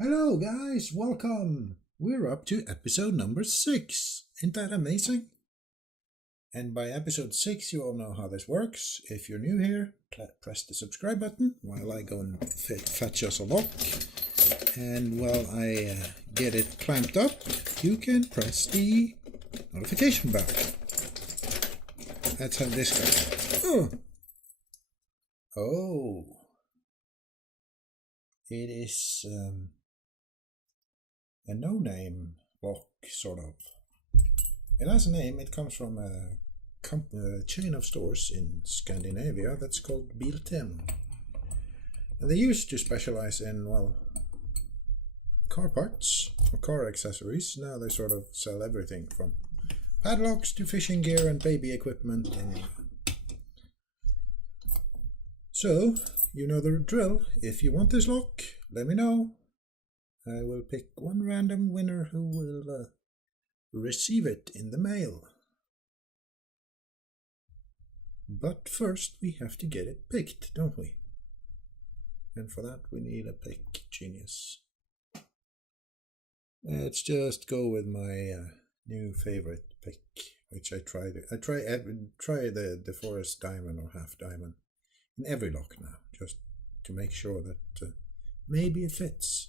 Hello guys, welcome! We're up to episode number 6. Isn't that amazing? And by episode 6 you all know how this works. If you're new here, press the subscribe button while I go and fetch us a lock. And while I get it clamped up, you can press the notification bell. That's how this goes. Oh. It is a no-name lock, sort of. It has a name. It comes from a chain of stores in Scandinavia that's called Biltema. And they used to specialize in, well, car parts or car accessories. Now they sort of sell everything from padlocks to fishing gear and baby equipment. And so, you know the drill. If you want this lock, let me know. I will pick one random winner who will receive it in the mail. But first we have to get it picked, don't we? And for that we need a pick genius. Let's just go with my new favorite pick, which I try the forest diamond or half diamond in every lock now, just to make sure that maybe it fits.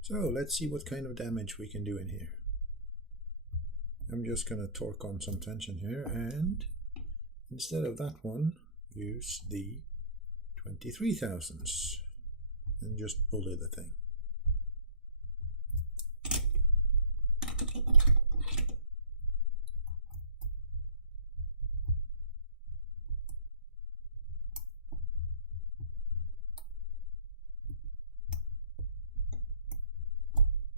So let's see what kind of damage we can do in here. I'm just going to torque on some tension here, and instead of that one, use the 23 thousandths and just bully the thing.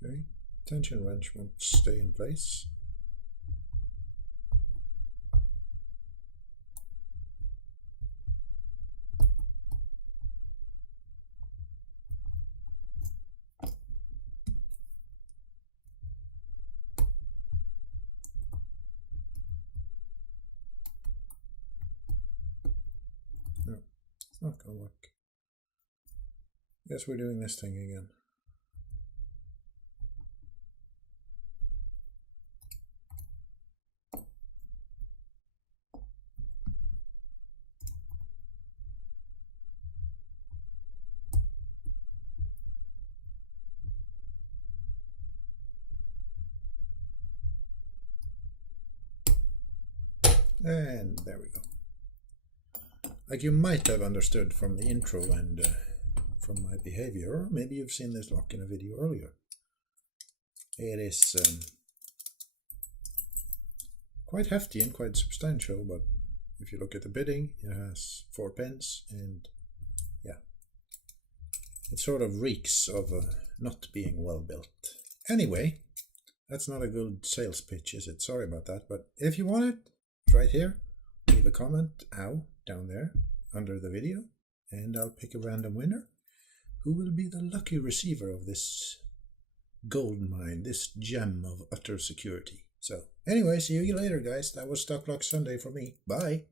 Okay, tension wrench won't stay in place. No, it's not going to work. Guess we're doing this thing again. And there we go. Like you might have understood from the intro and from my behavior, or maybe you've seen this lock in a video earlier. It is quite hefty and quite substantial, but if you look at the bidding, it has 4 pins, and yeah, it sort of reeks of not being well built. Anyway, that's not a good sales pitch, is it? Sorry about that, but if you want it, it's right here. Leave a comment, ow, down there under the video, and I'll pick a random winner who will be the lucky receiver of this gold mine, this gem of utter security. So anyway, see you later guys. That was Stock Lock Sunday for me. Bye.